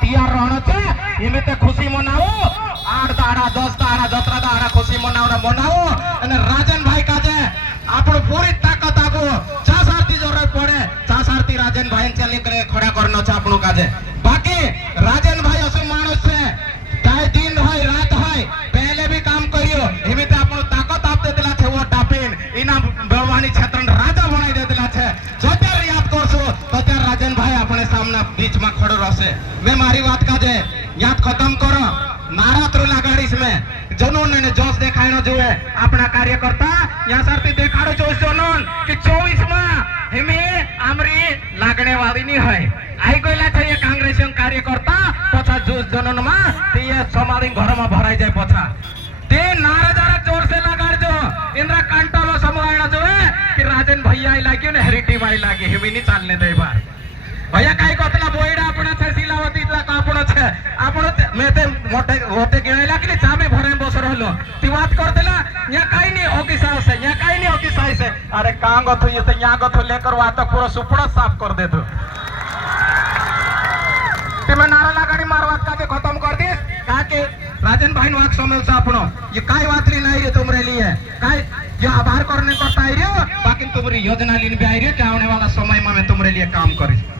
तैयार रहना छे एमिते खुशी मनाओ 8 दाड़ा 10 दाड़ा 17 दाड़ा खुशी मनाओ અને રાજનભાઈ કાજે આપણો પૂરી તાકાત આપો ચા સારતી જરૂરત પડે ચા સારતી રાજનભાઈ ચાલી કરે ખડા કરનો છે આપણો કાજે બાકી રાજનભાઈ અસો માણસ છે ચાહે दिन હોય રાત હોય પહેલે भी काम કર્યો એમિતે આપણો તાકાત આપ દેતલા છે વોટ આપીન ઇના બળવાની ક્ષેત્રને રાજા બનાવી દેતલા છે જો ત્યારે યાદ કરશો તો ત્યારે રાજનભાઈ આપણે સામના બીચમાં ખડો રહેશે મે મારી વાત કાજે याद खत्म करो नारा तो लगाड़ीश में जनून ने जोश देखायनो जुए अपना कार्यकर्ता यहाँ सरती देखाड़ो जोश जनून कि 24 में हमें आमरी लागने वाली नहीं है आई कोईला चाहिए कांग्रेसी कार्यकर्ता पछा जोश जनून में ते ये समाधि घर में भराई जाए पछा ते नारा जरा जोर से लगाड़जो इंद्रा कांटा में समझाना जुए कि राजन भैया आई लागी ने हेरिटी भाई लागी हमें नहीं चालने दे बार भैया काय कोतला बोयडा आपणा छे सिलावती इतला कापणो छे आपणो मे ते मोटे होते गेळेला की जामे भरे बस रहलो ती बात करतेला या काय नहीं ऑफिस से या काय नहीं ऑफिस से अरे कांगो तो ये या गो तो लेकर वा तो पूरा सुपड़ा साफ कर दे तो ते मैं नारा लगाड़ी मारवात का के खत्म कर दे का के राजन भाई वाक समल से आपणो ये काय वातरी नहीं है तुमरे लिए काय ये आभार करने को ताई रे बाकी तुम्हारी योजना लेने भी आई रे कि आने वाला समय में मैं तुम्हारे लिए काम करीश